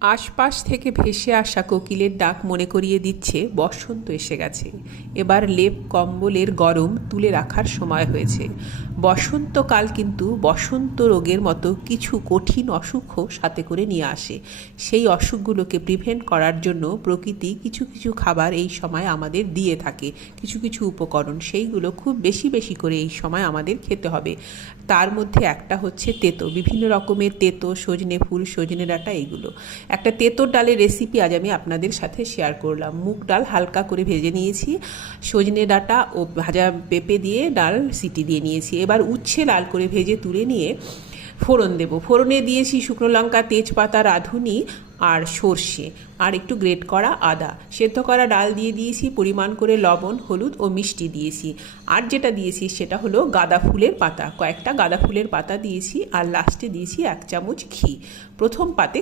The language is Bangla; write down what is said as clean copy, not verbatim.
আশপাশ থেকে ভেসে আসা কোকিলের ডাক মনে করিয়ে দিচ্ছে বসন্ত এসে গেছে। এবার লেপ কম্বলের গরম তুলে রাখার সময় হয়েছে। বসন্তকাল কিন্তু বসন্ত রোগের মতো কিছু কঠিন অসুখও সাথে করে নিয়ে আসে। সেই অসুখগুলোকে প্রিভেন্ট করার জন্য প্রকৃতি কিছু কিছু খাবার এই সময় আমাদের দিয়ে থাকে, কিছু কিছু উপকরণ, সেইগুলো খুব বেশি বেশি করে এই সময় আমাদের খেতে হবে। তার মধ্যে একটা হচ্ছে তেতো, বিভিন্ন রকমের তেতো, সজনে ফুল, সজনে ডাঁটা, এইগুলো। একটা তেঁতোর ডালের রেসিপি আজ আমি আপনাদের সাথে শেয়ার করলাম। মুগ ডাল হালকা করে ভেজে নিয়েছি, সজনে ডাঁটা ও ভাজা পেঁপে দিয়ে ডাল সিটি দিয়ে নিয়েছি। এবার উচ্ছে লাল করে ভেজে তুলে নিয়ে ফোড়ন দেব। ফোড়নে দিয়েছি শুকনো লঙ্কা, তেজপাতা, রাঁধুনি আর সর্ষে, আর একটু গ্রেট করা আদা। সেদ্ধ করা ডাল দিয়ে দিয়েছি, পরিমাণ করে লবণ, হলুদ ও মিষ্টি দিয়েছি। আর যেটা দিয়েছি সেটা হলো গাঁদা ফুলের পাতা, কয়েকটা গাঁদা ফুলের পাতা দিয়েছি, আর লাস্টে দিয়েছি 1 চামচ ঘি। প্রথম পাতে